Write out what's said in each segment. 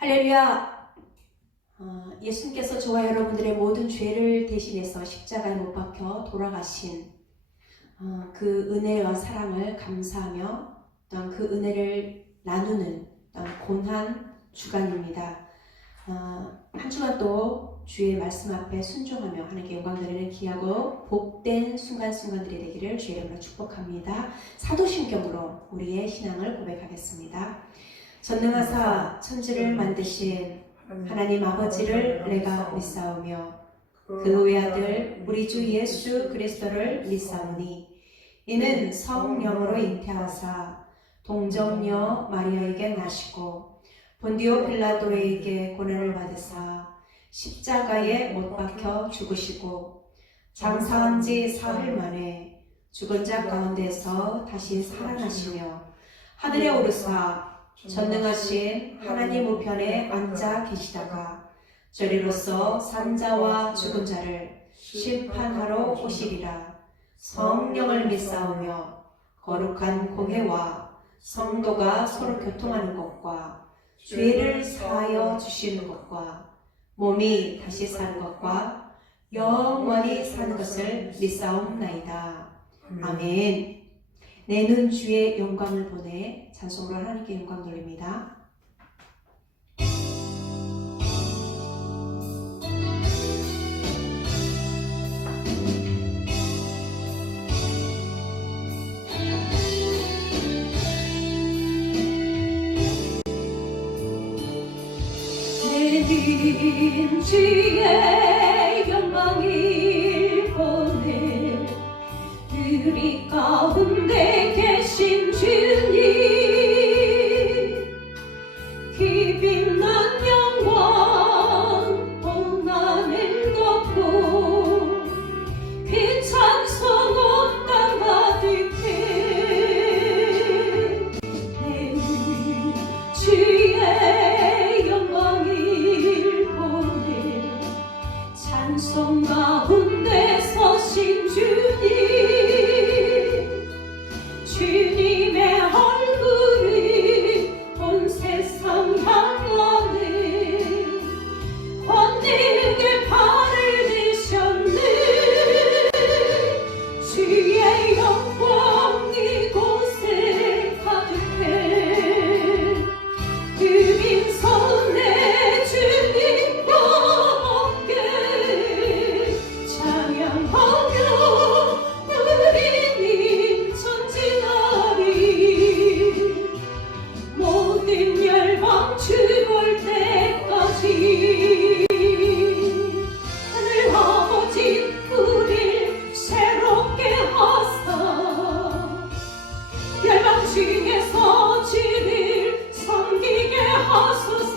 할렐루야! 예수님께서 저와 여러분들의 모든 죄를 대신해서 십자가에 못 박혀 돌아가신 그 은혜와 사랑을 감사하며 또한 그 은혜를 나누는 고난 주간입니다. 한 주간 또 주의 말씀 앞에 순종하며 하나님께 영광 드리는 귀하고 복된 순간순간들이 되기를 주의 이름으로 축복합니다. 사도신경으로 우리의 신앙을 고백하겠습니다. 전능하사 천지를 만드신 하나님 아버지를 내가 믿사오며 그 외아들 우리 주 예수 그리스도를 믿사오니 이는 성령으로 잉태하사 동정녀 마리아에게 나시고 본디오 빌라도에게 고난을 받으사 십자가에 못 박혀 죽으시고 장사한 지 사흘 만에 죽은 자 가운데서 다시 살아나시며 하늘에 오르사 전능하신 하나님 우편에 앉아 계시다가 저리로서 산자와 죽은 자를 심판하러 오시리라. 성령을 믿사오며 거룩한 공회와 성도가 서로 교통하는 것과 죄를 사하여 주시는 것과 몸이 다시 사는 것과 영원히 사는 것을 믿사옵나이다. 아멘. 내는 주의 영광을 보내 찬송으로 하나님께 영광 돌립니다. 내는 주의 영광을 보내 우리 가운데 계신 주님 그 빛난 영광 고난을 덮고 그 찬송 온 땅 가득해 내는 주의 영광을 보내 찬송 가운데 서신 주님 주님의 얼굴이 온 세상 향하네 권능의 발을 드셨네 주의 영광 이곳에 가득해 그 빈손에 주님과 함께 찬양하며 우리는 전진하리 모든 열방 죽을 때까지 하늘 아버지 우릴 새롭게 하사 열방 중에서 주를 섬기게 하소서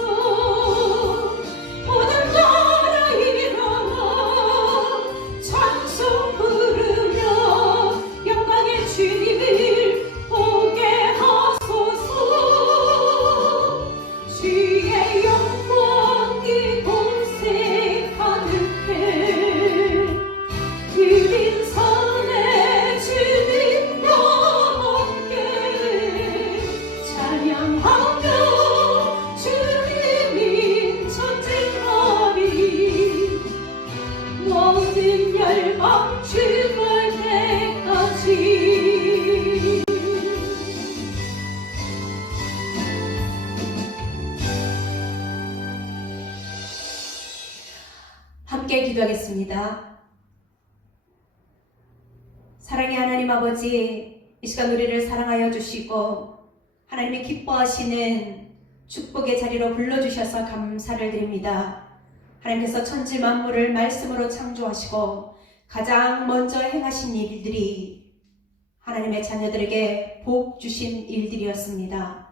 모든 나라 일어나 찬송 부르며 영광의 주님을 보게 하소서 주의 영광 이곳에 가득해 그 빈손에 주님과 함께 찬양하며 주님이 전진하리 모든 열방 죽을 때까지 함께 기도하겠습니다. 사랑의 하나님 아버지, 이 시간 우리를 사랑하여 주시고 하나님이 기뻐하시는 축복의 자리로 불러주셔서 감사를 드립니다. 하나님께서 천지 만물을 말씀으로 창조하시고 가장 먼저 행하신 일들이 하나님의 자녀들에게 복 주신 일들이었습니다.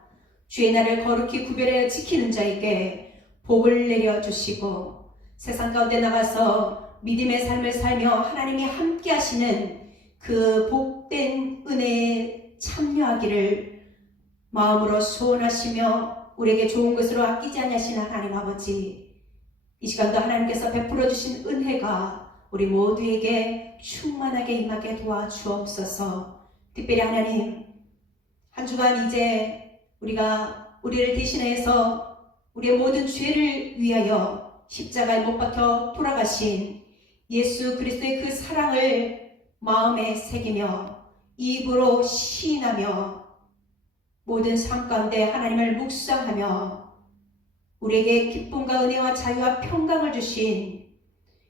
주의 날을 거룩히 구별하여 지키는 자에게 복을 내려주시고 세상 가운데 나가서 믿음의 삶을 살며 하나님이 함께 하시는 그 복된 은혜에 참여하기를 마음으로 소원하시며 우리에게 좋은 것으로 아끼지 않으시는 하나님 아버지, 이 시간도 하나님께서 베풀어 주신 은혜가 우리 모두에게 충만하게 임하게 도와주옵소서. 특별히 하나님, 한 주간 이제 우리가 우리를 대신해서 우리의 모든 죄를 위하여 십자가에 못 박혀 돌아가신 예수 그리스도의 그 사랑을 마음에 새기며 입으로 시인하며 모든 삶 가운데 하나님을 묵상하며 우리에게 기쁨과 은혜와 자유와 평강을 주신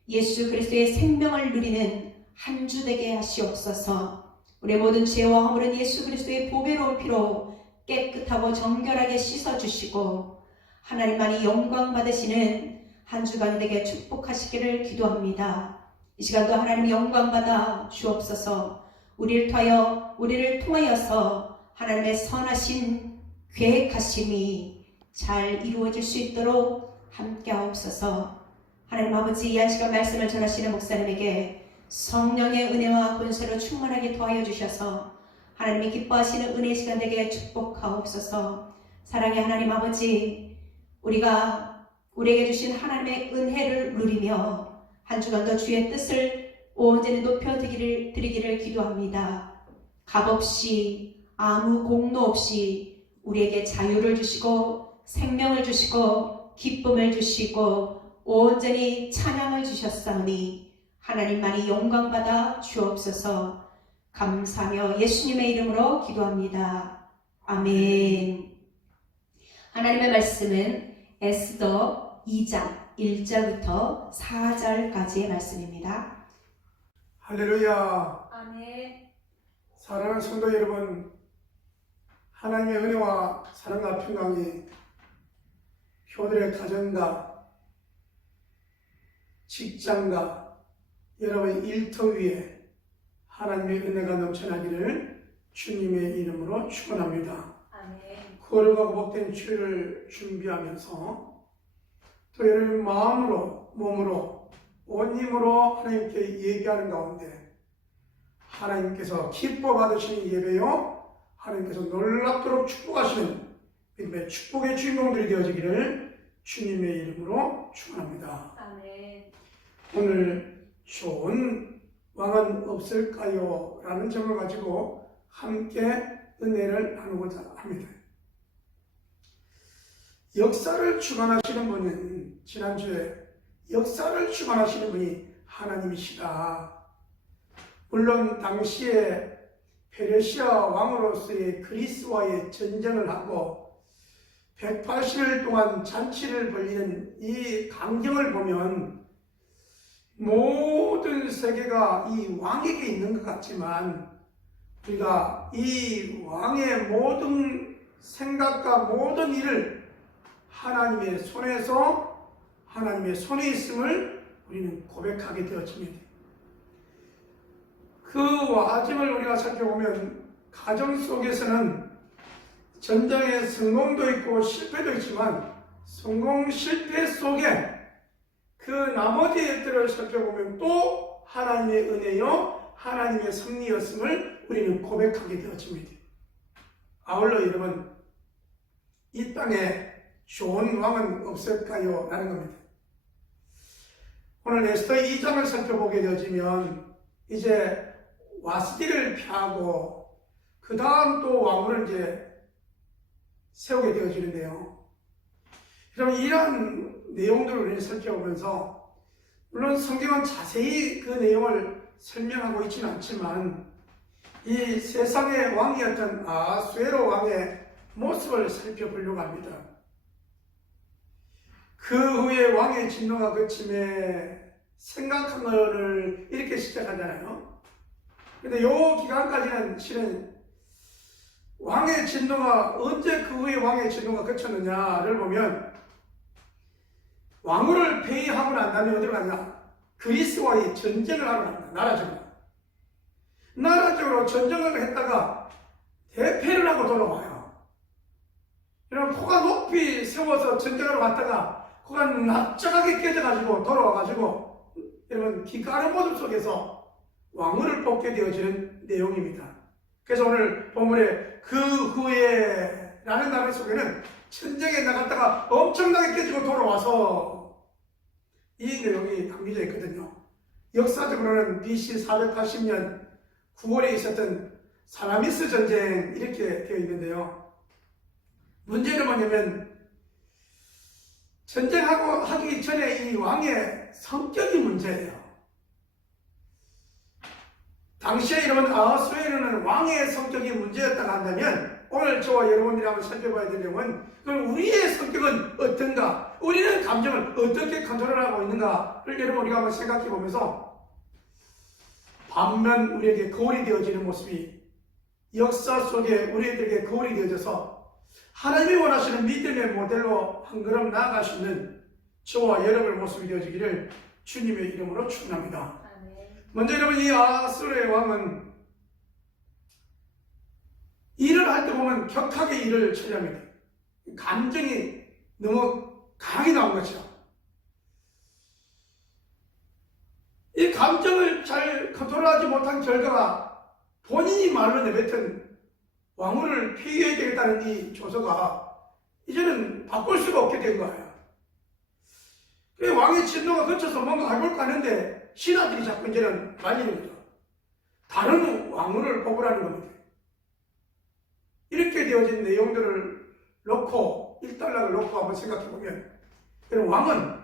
예수 그리스도의 생명을 누리는 한 주 되게 하시옵소서. 우리의 모든 죄와 허물은 예수 그리스도의 보배로운 피로 깨끗하고 정결하게 씻어주시고 하나님만이 영광 받으시는 한 주간 되게 축복하시기를 기도합니다. 이 시간도 하나님 영광 받아 주옵소서. 우리를 통하여서 하나님의 선하신 계획하심이 잘 이루어질 수 있도록 함께 하옵소서. 하나님 아버지, 이 한 시간 말씀을 전하시는 목사님에게 성령의 은혜와 권세로 충만하게 도와여 주셔서 하나님이 기뻐하시는 은혜 시간 되게 축복하옵소서. 사랑의 하나님 아버지, 우리에게 주신 하나님의 은혜를 누리며 한 주간도 주의 뜻을 온전히 높여드리기를 기도합니다. 값없이 아무 공로 없이 우리에게 자유를 주시고 생명을 주시고 기쁨을 주시고 온전히 찬양을 주셨사오니 하나님만이 영광받아 주옵소서. 감사하며 예수님의 이름으로 기도합니다. 아멘. 하나님의 말씀은 에스더 2장 1절부터 4절까지의 말씀입니다. 할렐루야. 아멘. 사랑하는 성도 여러분, 하나님의 은혜와 사랑과 평강이 교들의 가정과 직장과 여러분의 일터 위에 하나님의 은혜가 넘쳐나기를 주님의 이름으로 축원합니다. 아멘. 거룩하고 복된 주를 준비하면서 또 여러분 마음으로 몸으로 온 힘으로 하나님께 얘기하는 가운데 하나님께서 기뻐 받으시는 예배요, 하나님께서 놀랍도록 축복하시는 믿음의 축복의 주인공들이 되어지기를 주님의 이름으로 축원합니다. 아멘. 오늘 좋은 왕은 없을까요? 라는 점을 가지고 함께 은혜를 나누고자 합니다. 역사를 주관하시는 분은, 지난주에 역사를 주관하시는 분이 하나님이시다. 물론 당시에 페르시아 왕으로서의 그리스와의 전쟁을 하고 180일 동안 잔치를 벌이는 이 광경을 보면 모든 세계가 이 왕에게 있는 것 같지만 우리가 이 왕의 모든 생각과 모든 일을 하나님의 손에서 하나님의 손에 있음을 우리는 고백하게 되어집니다. 그 과정을 우리가 살펴보면 가정 속에서는 전쟁의 성공도 있고 실패도 있지만 성공 실패 속에 그 나머지 일들을 살펴보면 또 하나님의 은혜요, 하나님의 섭리였음을 우리는 고백하게 되어집니다. 아울러 여러분, 이 땅에 좋은 왕은 없을까요? 라는 겁니다. 오늘 에스더 2장을 살펴보게 되어지면 이제 와스디를 펴고 그 다음 또 왕을 이제 세우게 되어지는데요. 그럼 이러한 내용들을 우리는 살펴보면서 물론 성경은 자세히 그 내용을 설명하고 있지는 않지만 이 세상의 왕이었던 아수에로 왕의 모습을 살펴보려고 합니다. 그 후에 왕의 진노가 그침에 생각한 것을 이렇게 시작하잖아요. 근데 요 기간까지는 실은 왕의 진노가 언제 그 후에 왕의 진노가 그쳤느냐를 보면 왕후를 폐위하고 난 다음에 어디로 갔냐? 그리스와의 전쟁을 하러 갑니다. 나라적으로. 나라적으로 전쟁을 했다가 대패를 하고 돌아와요. 여러분, 코가 높이 세워서 전쟁하러 갔다가 코가 납작하게 깨져가지고 돌아와가지고 여러분 기가는 모습 속에서 왕후를 뽑게 되어지는 내용입니다. 그래서 오늘 본문에 그 후에 라는 단어 속에는 전쟁에 나갔다가 엄청나게 깨지고 돌아와서 이 내용이 담겨져 있거든요. 역사적으로는 BC 480년 9월에 있었던 사라미스 전쟁 이렇게 되어 있는데요. 문제는 뭐냐면 하기 전에 이 왕의 성격이 문제예요. 당시에 이런 아하수에르는 왕의 성격이 문제였다고 한다면 오늘 저와 여러분들이 한번 살펴봐야 될 내용은 그럼 우리의 성격은 어떤가? 우리는 감정을 어떻게 컨트롤하고 있는가를 여러분 우리가 한번 생각해 보면서 반면 우리에게 거울이 되어지는 모습이 역사 속에 우리들에게 거울이 되어져서 하나님이 원하시는 믿음의 모델로 한 걸음 나아갈 수 있는 저와 여러분의 모습이 되어지기를 주님의 이름으로 축원합니다. 먼저 여러분 이 아하수에르의 왕은 일을 할 때 보면 격하게 일을 처리합니다. 감정이 너무 강하게 나온 거죠. 이 감정을 잘 컨트롤하지 못한 결과가 본인이 말로 내뱉은 왕후를 폐위해야 되겠다는 이 조서가 이제는 바꿀 수가 없게 된 거예요. 왕의 진노가 거쳐서 뭔가 해볼까 하는데 신하들이 자꾸 이제는 말리는 거죠. 다른 왕후를 뽑으라는 겁니다. 이렇게 되어진 내용들을 놓고 일단락을 놓고 한번 생각해 보면 왕은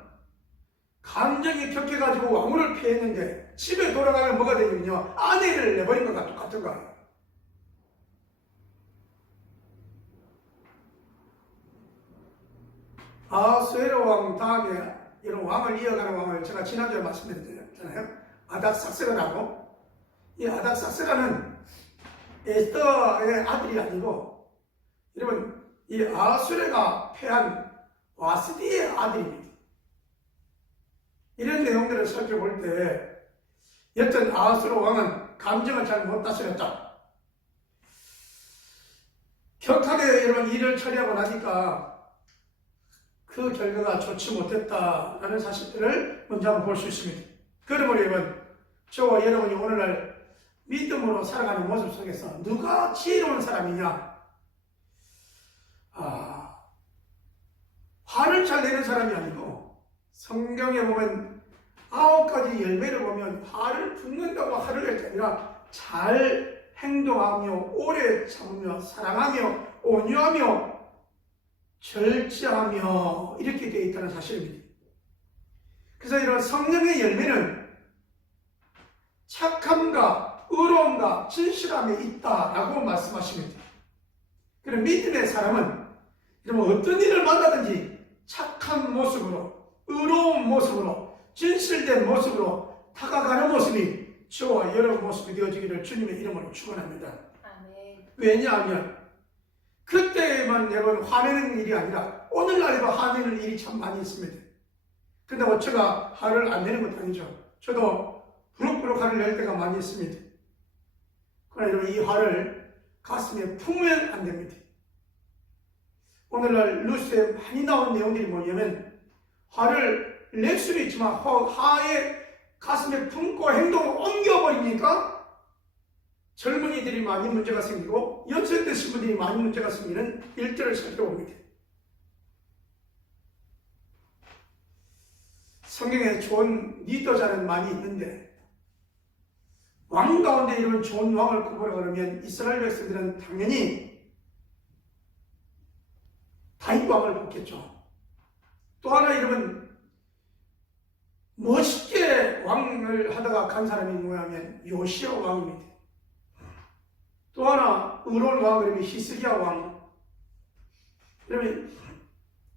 감정이 격해가지고 왕후를 피했는데 집에 돌아가면 뭐가 되냐면요 아내를 내버린 것과 똑같은 거예요. 아하수에르 왕 다음에 이런 왕을 이어가는 왕을 제가 지난주에 말씀드렸잖아요. 아닥사스라라고. 이 아닥사스라는 에스더의 아들이 아니고 여러분 이 아하수에르가 패한 와스디의 아들입니다. 이런 내용들을 살펴볼 때 여튼 아하수에르 왕은 감정을 잘 못 다스렸다. 격하게 여러분 일을 처리하고 나니까 그 결과가 좋지 못했다라는 사실들을 먼저 한번 볼 수 있습니다. 그러므로 여러분 저와 여러분이 오늘날 믿음으로 살아가는 모습 속에서 누가 지혜로운 사람이냐? 화를 잘 내는 사람이 아니고 성경에 보면 9가지 열매를 보면 화를 붓는다고 화를 낼 게 아니라 잘 행동하며 오래 참으며 사랑하며 온유하며 절제하며 이렇게 되어 있다는 사실입니다. 그래서 이런 성령의 열매는 착함과 의로움과 진실함에 있다라고 말씀하십니다. 그럼 믿음의 사람은 어떤 일을 만나든지 착한 모습으로 의로운 모습으로 진실된 모습으로 다가가는 모습이 저와 여러분 모습이 되어지기를 주님의 이름으로 축원합니다. 왜냐하면 그때만 여러분 화내는 일이 아니라 오늘날에도 화내는 일이 참 많이 있습니다. 근데 제가 화를 안 내는 것도 아니죠. 저도 부럭부럭 화를 낼 때가 많이 있습니다. 그러나 여러분 이 화를 가슴에 품으면 안 됩니다. 오늘날 뉴스에 많이 나온 내용들이 뭐냐면 화를 낼 수는 있지만 화에 가슴에 품고 행동을 옮겨버리니까 젊은이들이 많이 문제가 생기고 연세 드신 분들이 많이 문제가 생기는 일들을 살펴봅니다. 성경에 좋은 리더자는 많이 있는데 왕 가운데 이런 좋은 왕을 꼽으라 그러면 이스라엘 백성들은 당연히 다윗 왕을 뽑겠죠. 또 하나 여러분 멋있게 왕을 하다가 간 사람이 뭐냐면 요시야 왕입니다. 또 하나 의로운 왕 그러면 히스기야 왕. 그러면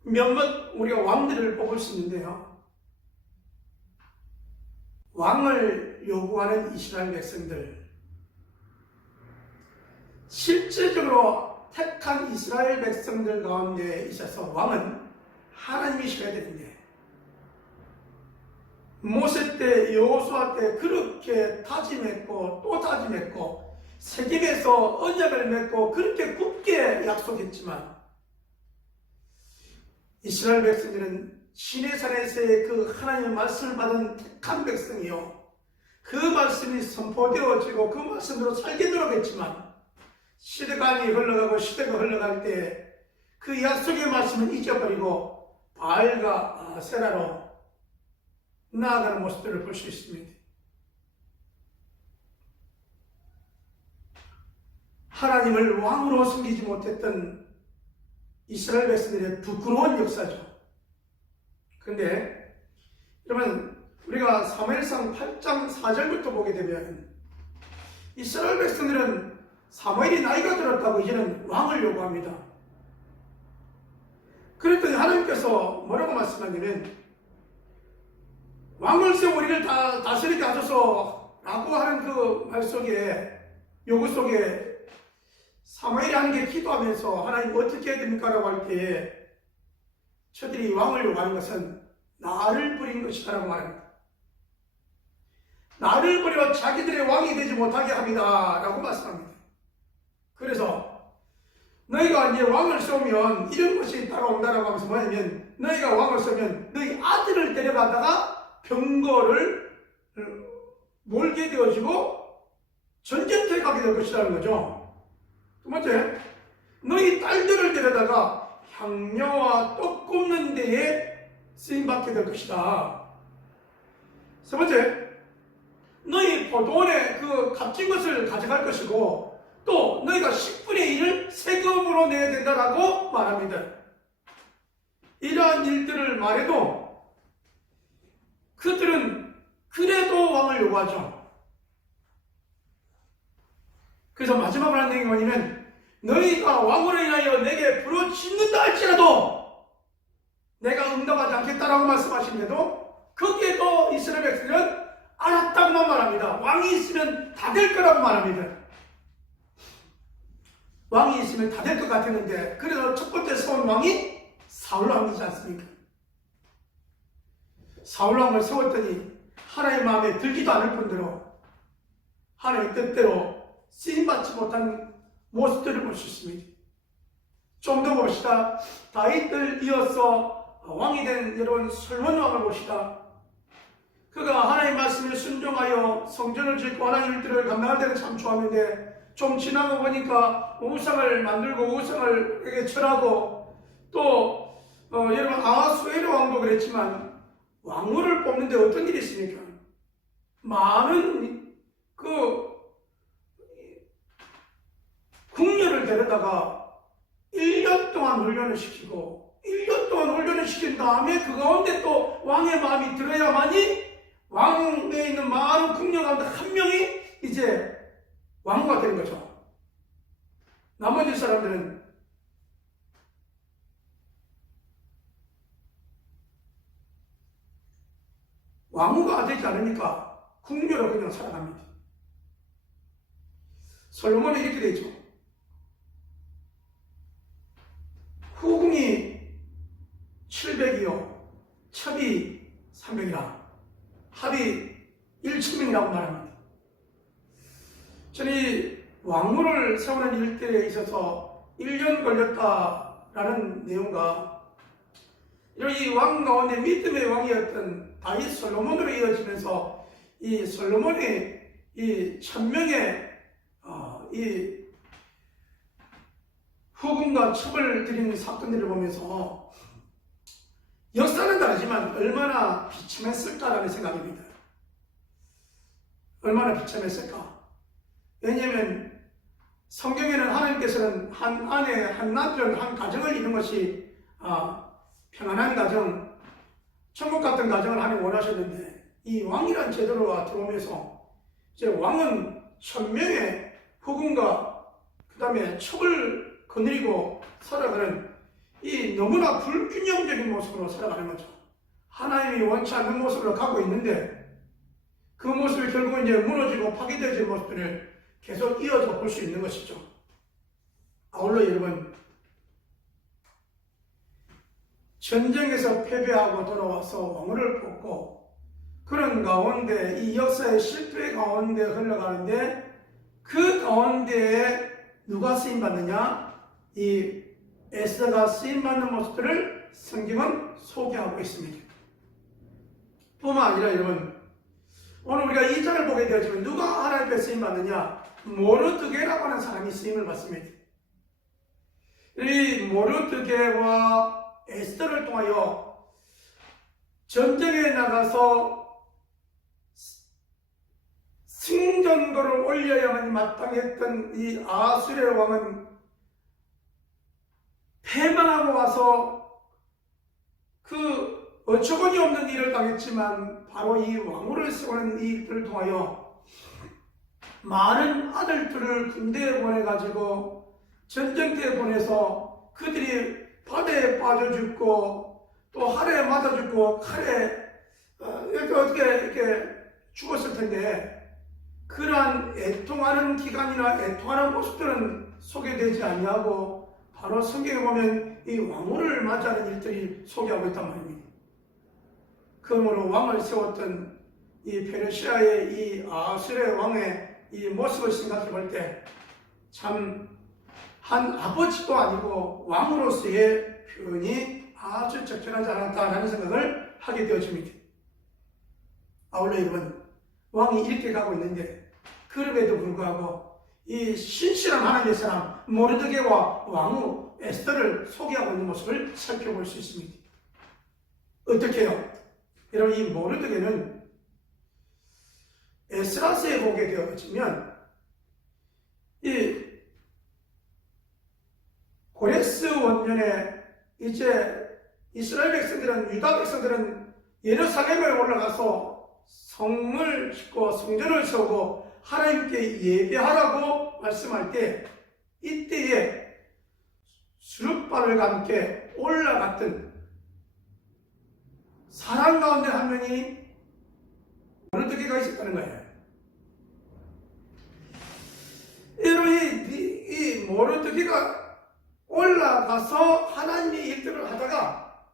몇몇 우리가 왕들을 뽑을 수 있는데요. 왕을 요구하는 이스라엘 백성들, 실제적으로 택한 이스라엘 백성들 가운데 있어서 왕은 하나님이셔야 되는데 모세 때 여호수아 때 그렇게 다짐했고 또 다짐했고 세겜에서 언약을 맺고 그렇게 굳게 약속했지만 이스라엘 백성들은 시내산에서의 그 하나님의 말씀을 받은 택한 백성이요 그 말씀이 선포되어지고 그 말씀으로 살게 노력했지만 시대가 흘러가고 시대가 흘러갈 때 그 약속의 말씀을 잊어버리고 바알과 아세라로 나아가는 모습들을 볼 수 있습니다. 하나님을 왕으로 섬기지 못했던 이스라엘 백성들의 부끄러운 역사죠. 근데 여러분 우리가 사무엘상 8장 4절부터 보게 되면 이스라엘 백성들은 사무엘이 나이가 들었다고 이제는 왕을 요구합니다. 그랬더니 하나님께서 뭐라고 말씀하냐면 왕을 세워 우리를 다스리게 하소서 라고 하는 그 말 속에 요구 속에 사무엘이 하는 게 기도하면서 하나님 어떻게 해야 됩니까? 라고 할 때에 저들이 왕을 요구하는 것은 나를 버린 것이다 라고 말합니다. 나를 버려 자기들의 왕이 되지 못하게 합니다 라고 말씀합니다. 그래서 너희가 이제 왕을 세우면 이런 것이 따라온다라고 하면서 뭐냐면 너희가 왕을 세우면 너희 아들을 데려가다가 병거를 몰게 되어지고 전쟁터에 가게 될 것이라는 거죠. 두 번째, 너희 딸들을 데려다가 향료와 떡 굽는 데에 쓰임받게 될 것이다. 세 번째, 너희 포도원에 그 값진 것을 가져갈 것이고 또 너희가 10분의 1을 세금으로 내야 된다라고 말합니다. 이러한 일들을 말해도 그들은 그래도 왕을 요구하죠. 그래서 마지막으로 하는 얘기가 뭐냐면 너희가 왕으로 인하여 내게 부르짖는다 할지라도 내가 응답하지 않겠다라고 말씀하시는데도 거기에도 이스라엘 백성들은 알았다고만 말합니다. 왕이 있으면 다 될 거라고 말합니다. 왕이 있으면 다 될 것 같았는데 그래서 첫 번째 세운 왕이 사울 왕이지 않습니까? 사울 왕을 세웠더니 하나님의 마음에 들지도 않을 뿐더러 하나님의 뜻대로 쓰임받지 못한 모습들을 볼 수 있습니다. 좀 더 봅시다. 다윗을 이어서 왕이 된 여러분 솔로몬 왕을 봅시다. 그가 하나님 말씀에 순종하여 성전을 짓고 하나님의 뜻을 감당할 때는 참 좋았는데 좀 지나고 보니까 우상을 만들고 우상을 철하고 또 여러분 아하수에로 왕도 그랬지만 왕후를 뽑는데 어떤 일이 있습니까? 많은 그 궁녀를 데려다가 1년 동안 훈련을 시키고 1년 동안 훈련을 시킨 다음에 그 가운데 또 왕의 마음이 들어야만이 왕에 있는 많은 궁녀 가운데 한 명이 이제 왕후가 되는 거죠. 나머지 사람들은 왕후가 되지 않으니까 궁녀로 그냥 살아갑니다. 솔로몬은 이렇게 되죠. 후궁이 700이요 첩이 300이라 합이 1000명이라고 말합니다. 저는 왕후를 세우는 일들에 있어서 1년 걸렸다라는 내용과 이 왕 가운데 믿음의 왕이었던 다윗 솔로몬으로 이어지면서 이 솔로몬의 이 1000명의 이 후궁과 첩을 드리는 사건들을 보면서 역사는 다르지만 얼마나 비참했을까라는 생각입니다. 얼마나 비참했을까? 왜냐하면 성경에는 하나님께서는 한 아내, 한 남편, 한 가정을 이루는 것이 평안한 가정, 천국 같은 가정을 하나님 원하셨는데 이 왕이란 제도가 들어오면서 이제 왕은 1000명의 후궁과 그 다음에 첩을 거느리고 살아가는 이 너무나 불균형적인 모습으로 살아가는 거죠. 하나님이 원치 않는 모습으로 가고 있는데 그 모습이 결국은 이제 무너지고 파괴되어진 모습들을 계속 이어져 볼 수 있는 것이죠. 아울러 여러분, 전쟁에서 패배하고 돌아와서 왕을 뽑고 그런 가운데 이 역사의 실패 가운데 흘러가는데 그 가운데에 누가 쓰임받느냐? 이 에스더가 쓰임받는 모습들을 성경은 소개하고 있습니다. 뿐만 아니라 여러분, 오늘 우리가 이 장을 보게 되었지만 누가 하나님께 쓰임받느냐? 모르드게라고 하는 사람이 쓰임을 받습니다. 이 모르드게와 에스더를 통하여 전쟁에 나가서 승전거를 올려야만 마땅했던 이 아수르의 왕은 패망하고 와서 그 어처구니 없는 일을 당했지만 바로 이 왕후를 세우는 이 일들을 통하여 많은 아들들을 군대에 보내가지고 전쟁터에 보내서 그들이 바다에 빠져 죽고 또 활에 맞아 죽고 칼에 이렇게 어떻게 이렇게 죽었을 텐데 그러한 애통하는 기간이나 애통하는 모습들은 소개되지 아니하고 바로 성경에 보면 이 왕후를 맞이하는 일들이 소개하고 있단 말입니다. 그러므로 왕을 세웠던 이 페르시아의 이 아수르의 왕의 이 모습을 생각해 볼 때 참 한 아버지도 아니고 왕으로서의 표현이 아주 적절하지 않았다라는 생각을 하게 되어집니다. 아울러 여러분, 왕이 이렇게 가고 있는데 그럼에도 불구하고 이 신실한 하나님의 사람 모르드게와 왕후 에스더를 소개하고 있는 모습을 살펴볼 수 있습니다. 어떻게 해요? 여러분, 이 모르드게는 에스라스에 보게 되어지면 이 고레스 원년에 이제 이스라엘 백성들은, 유다 백성들은 예루살렘에 올라가서 성을 짓고 성전을 세우고 하나님께 예배하라고 말씀할 때 이때에 수르바벨과 함께 올라갔던 사람 가운데 한 명이 모르드게가 있었다는 거예요. 여러분, 이 모르드게가 올라가서 하나님의 일들을 하다가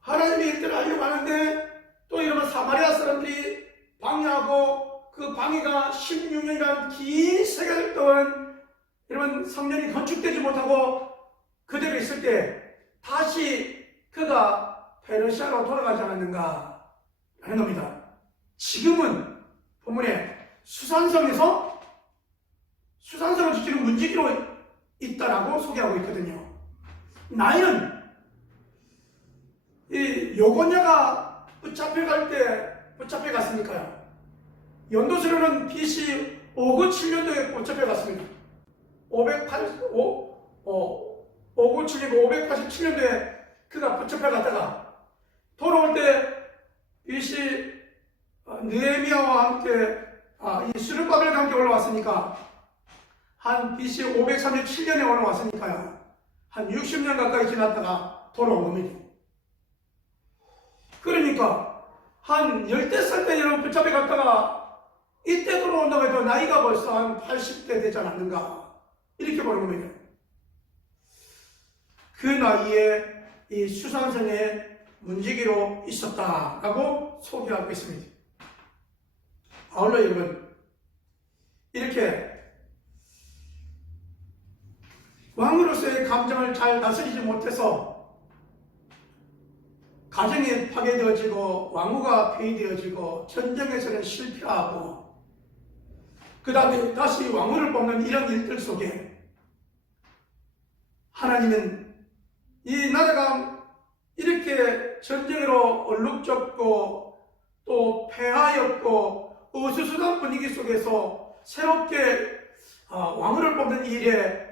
하나님의 일들을 하려고 하는데 또 이러면 사마리아 사람들이 방해하고 그 방해가 16년이라는 긴 세월 동안 여러분 성전이 건축되지 못하고 그대로 있을 때 다시 그가 페르시아로 돌아가지 않았는가 하는 겁니다. 지금은 본문에 수산성을 지키는 문지기로 있다라고 소개하고 있거든요. 나이는 이 요고냐가 붙잡혀 갔으니까요. 연도수로는 BC 597년도에 붙잡혀 갔습니다. 597년도에 그가 붙잡혀 갔다가 돌아올 때 BC 느헤미야와 함께 이 수르바벨과 함께 올라왔으니까 한 BC 537년에 올라왔으니까요. 한 60년 가까이 지났다가 돌아온 겁니다. 그러니까 한 10살 때 여러분 붙잡혀 갔다가 이때 돌아온다고 해도 나이가 벌써 한 80대 되지 않았는가 이렇게 보는 겁니다. 그 나이에 이 수산성에 문지기로 있었다라고 소개하고 있습니다. 아울러 여러분, 이렇게 왕으로서의 감정을 잘 다스리지 못해서 가정이 파괴되어지고 왕후가 폐위되어지고 전쟁에서는 실패하고 그 다음에 다시 왕후를 뽑는 이런 일들 속에 하나님은 이 나라가 이렇게 전쟁으로 얼룩졌고 또 패하였고 어수선한 분위기 속에서 새롭게 왕후를 뽑는 일에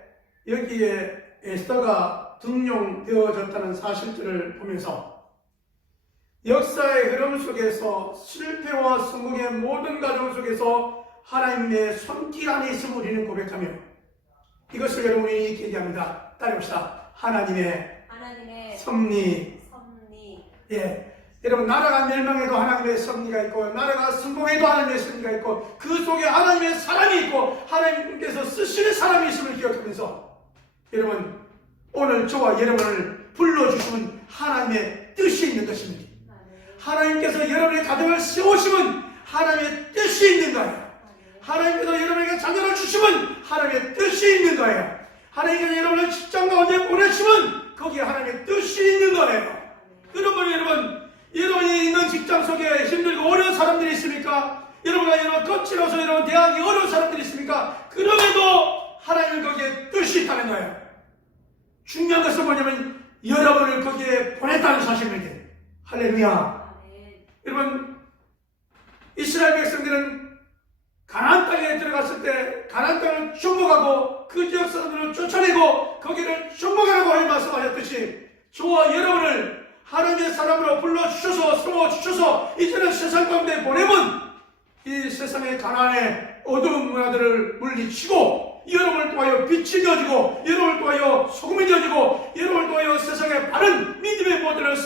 여기에 에스더가 등용되어졌다는 사실들을 보면서 역사의 흐름 속에서 실패와 성공의 모든 과정 속에서 하나님의 손길 안에 있음을 우리는 고백하며 이것을 여러분이 이렇게 얘기합니다. 따라합시다. 하나님의 섭리. 예. 여러분, 나라가 멸망해도 하나님의 섭리가 있고 나라가 성공해도 하나님의 섭리가 있고 그 속에 하나님의 사람이 있고 하나님께서 쓰시는 사람이 있음을 기억하면서 여러분, 오늘 저와 여러분을 불러주시면 하나님의 뜻이 있는 것입니다. 하나님께서 여러분의 가정을 세우시면 하나님의 뜻이 있는 거예요. 하나님께서 여러분에게 자녀를 주시면 하나님의 뜻이 있는 거예요. 하나님께서 여러분을 직장 가운데 보내시면 거기에 하나님의 뜻이 있는 거예요. 그러므로 여러분이 있는 직장 속에 힘들고 어려운 사람들이 있습니까? 여러분 거칠어서 여러분 대하기 어려운 사람들이 있습니까? 그럼에도 하나님은 거기에 뜻이 있다는 거예요. 중요한 것은 뭐냐면 여러분을 거기에 보냈다는 사실입니다. 할렐루야. 여러분, 이스라엘 백성들은 가나안 땅에 들어갔을 때 가나안 땅을 정복하고 그 지역 사람들을 쫓아내고 거기를 정복하라고 하나님 말씀하셨듯이 저와 여러분을 하나님의 사람으로 불러주셔서 세워주셔서 이제는 세상 가운데 보내면 이 세상의 가난의 어두운 문화들을 물리치고 여러분을 통하여 빛이 되어지고 여러분을 통하여 소금이 되어지고 여러분을 통하여 세상의 바른 믿음의 모델을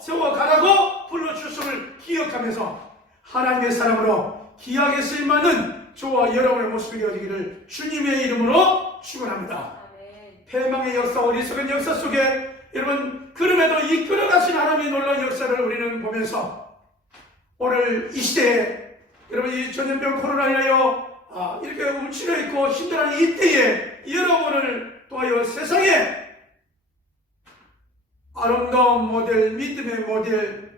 세워가라고 불러주셨음을 기억하면서 하나님의 사람으로 귀하게 쓰임받는 저와 여러분의 모습이 되어지기를 주님의 이름으로 축원합니다. 패망의 역사, 어리석은 역사 속에 여러분 그럼에도 이끌어가신 하나님의 놀라운 역사를 우리는 보면서 오늘 이 시대에 여러분 이 전염병 코로나 인하여 이렇게 움츠려 있고 힘들어하는 이때에 여러분을 통하여 세상에 아름다운 모델, 믿음의 모델,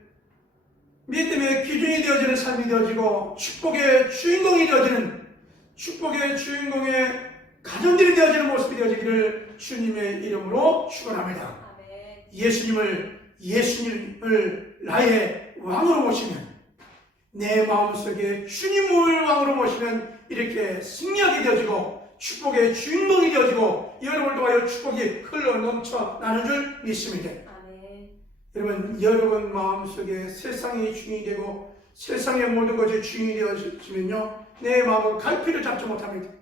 믿음의 기준이 되어지는 삶이 되어지고 축복의 주인공이 되어지는 축복의 주인공의 가정들이 되어지는 모습이 되어지기를 주님의 이름으로 축원합니다. 예수님을 나의 왕으로 모시면 내 마음속에 주님을 왕으로 모시면 이렇게 승리하게 되어지고 축복의 주인공이 되어지고 여러분을 통하여 축복이 흘러 넘쳐 나는 줄 믿습니다. 여러분 마음속에 세상이 주인이 되고 세상의 모든 것이 주인이 되어지면요 내 마음은 갈피를 잡지 못합니다.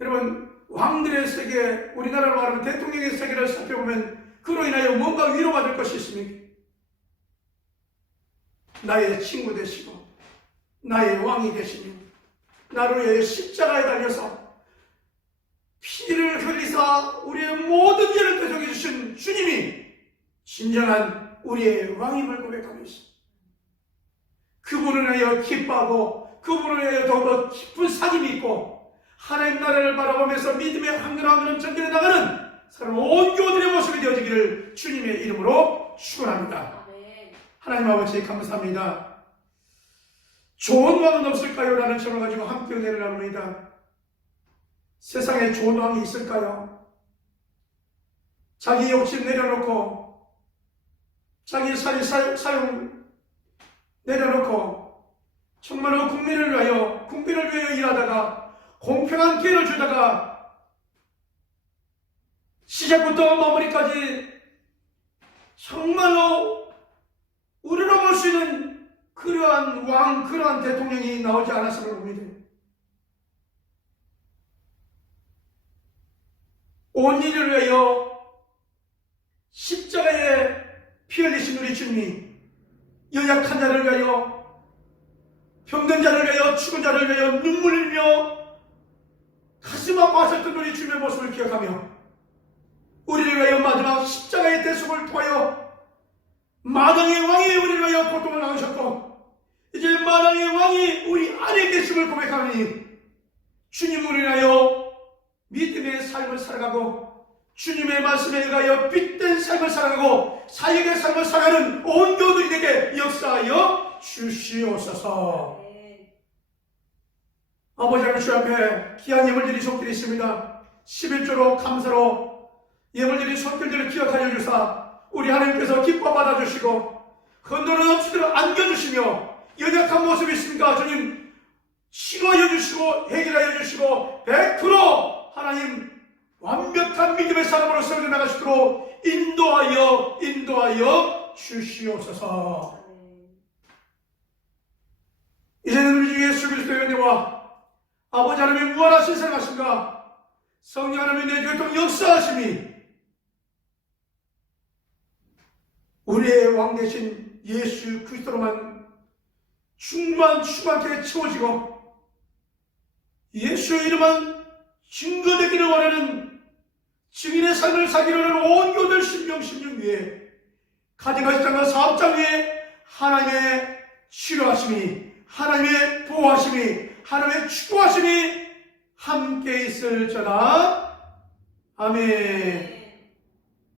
여러분 왕들의 세계, 우리나라로 말하면 대통령의 세계를 살펴보면 그로 인하여 뭔가 위로받을 것이 있습니까? 나의 친구 되시고 나의 왕이 되시며 나를 위해 십자가에 달려서 피를 흘리사 우리의 모든 죄를 대속해 주신 주님이 진정한 우리의 왕임을 고백하면서 그분을 위하여 기뻐하고 그분을 위하여 더욱더 깊은 사귐이 있고 하나님 나라를 바라보면서 믿음의 한걸한걸음 전진해 나가는 사람 온 교들의 모습이 되어지기를 주님의 이름으로 축원합니다. 하나님 아버지 감사합니다. 좋은 왕은 없을까요? 라는 점을 가지고 함께 은혜를 나눕니다. 세상에 좋은 왕이 있을까요? 자기 욕심 내려놓고 자기 사용 내려놓고 정말로 국민을 위하여 일하다가 공평한 기회를 주다가 시작부터 마무리까지 정말로 우러러 볼 수 있는 그러한 왕, 그러한 대통령이 나오지 않았음을 봅니다. 온 일을 위하여 십자가에 피 흘리신 우리 주님이 연약한 자를 위하여 병든 자를 위하여 죽은 자를 위하여 눈물 흘리며 가슴 아파하셨던 우리 주님의 모습을 기억하며 우리를 위하여 마지막 십자가의 대속을 통하여 만왕의 왕이 우리를 위하여 고통을 당하셨고 이제 만왕의 왕이 우리 안에 계심을 고백하니 주님 우리를 위하여 믿음의 삶을 살아가고 주님의 말씀에 의하여 빛된 삶을 살아가고 사역의 삶을 살아가는 온 교우들에게 역사하여 주시옵소서. 아버지 하나님 주 앞에 귀한 예물들이 손길이 있습니다. 11조로 감사로 예물들이 손길들을 기억하여 주사 우리 하나님께서 기뻐 받아주시고 흔들어 없이도록 안겨주시며 연약한 모습이 있습니까? 주님 치료하여 주시고 해결하여 주시고 100% 하나님 완벽한 믿음의 사람으로 세워져 나가시도록 인도하여 주시옵소서. 이제는 우리 주 예수 그리스도의 은혜와 아버지 하나님의 무한하신 사랑하심과 성령 하나님의 내 교통 역사하심이 우리의 왕 되신 예수 그리스도로만 충만케 채워지고 예수의 이름만 증거되기를 원하는 증인의 삶을 살기를 원하는 온 교들 신명 위에 가정과 직장과 사업장 위에 하나님의 치료하심이 하나님의 보호하심이 하나님의 축복하심이 함께 있을저다. 아멘.